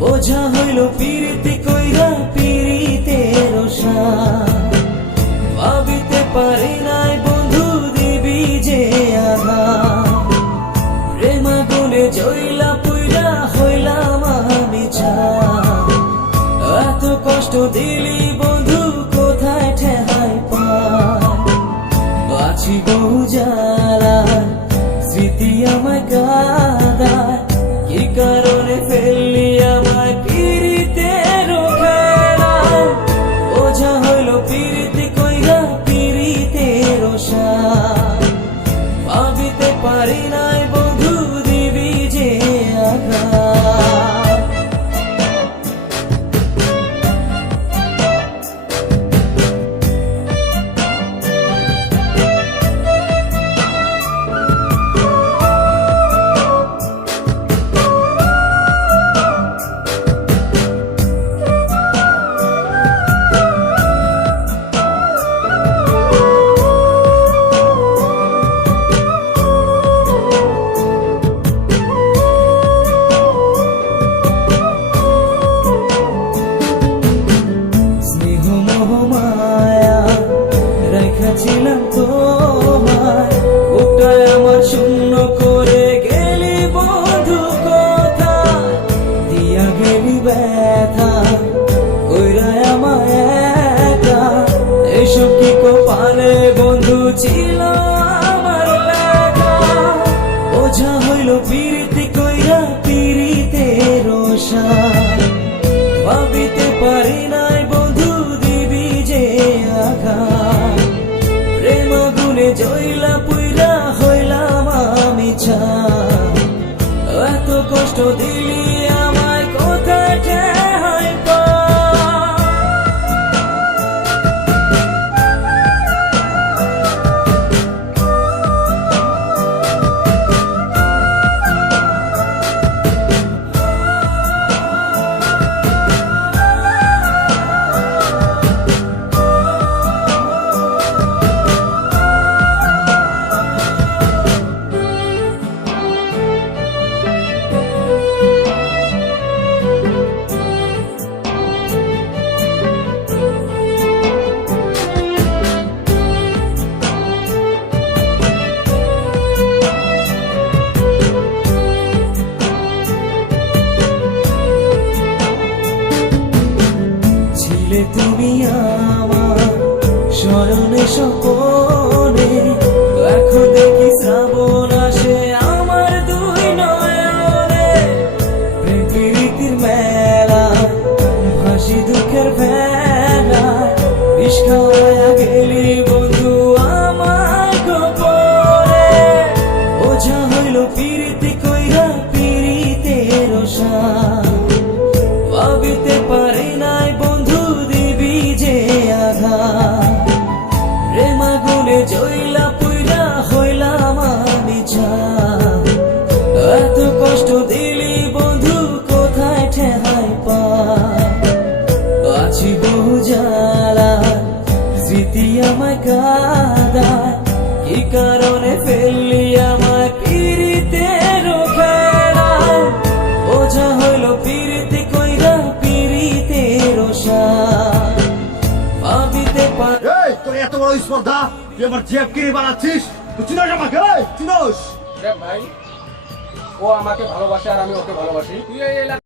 বোঝা হইল পিরিতি কইরা পিরিতের সার ভাবিতে পারি নাই বন্ধু দিবি যে আঘাত প্রেম আগুনে জ্বলা পুইরা হইলাম আমি ছাই এত কষ্ট দিলি বন্ধু কোথায় ঠেহাই পাই আছি বহু জ্বালায় স্মৃতি আমায় কাঁদায় কি কারণে ফেললি আমায় পিরিতের খেলায় বোঝা হইল পিরিতি কইরা পিরিতের সার ভাবিতে পারি নাই বন্ধু দিবি যে আঘাত ছিলাম তোমায় ওটাই আমার শূন্য করে গেলি বন্ধু কোথায় দিয়া গেলি ব্যথা কইরাই আমায় একা এসব কি কপালে বন্ধু ছিল আমার লেখা বোঝা হইল পিরিতি কইরা পিরিতের সার ভাবিতে পারি নাই বন্ধু দিবি যে আঘাত প্রেম আগুনে জ্বলা পুইরা হইলাম আমি ছাই এত কষ্ট দিলি আমায় কোথায় ঠেহাই পাই তুমি আমার স্মরণে স্বপনে এখন দেখি শ্রাবণ আসে আমার দুই নয়নে প্রেম প্রীতির মেলা হাসি দুঃখের ভেলা বিষ খাওয়া গেলি বন্ধু আমার গোপনে বোঝা হইল পিরিতি কইরা পিরিতের সার ভাবিতে পারি নাই বন্ধু দিবি যে আঘাত প্রেম আগুনে জ্বলা পুইরা হইলাম আমি ছাই এত কষ্ট দিলি বন্ধু কোথায় ঠেহাই পাই আছি বহু জ্বালায় স্মৃতি আমায় কাঁদায় কি কারণে ফেললি আমায় পিরিতের খেলায় বোঝা হইল পিরিতি কইরা পিরিতের সার ভাবিতে পারি তোর এত বড় স্পর্ধা তুই আমার জেব কিনে বানাচ্ছিস তুই চিনোস আমাকে চিনোস ভাই ও আমাকে ভালোবাসে আর আমি ওকে ভালোবাসি তুই এই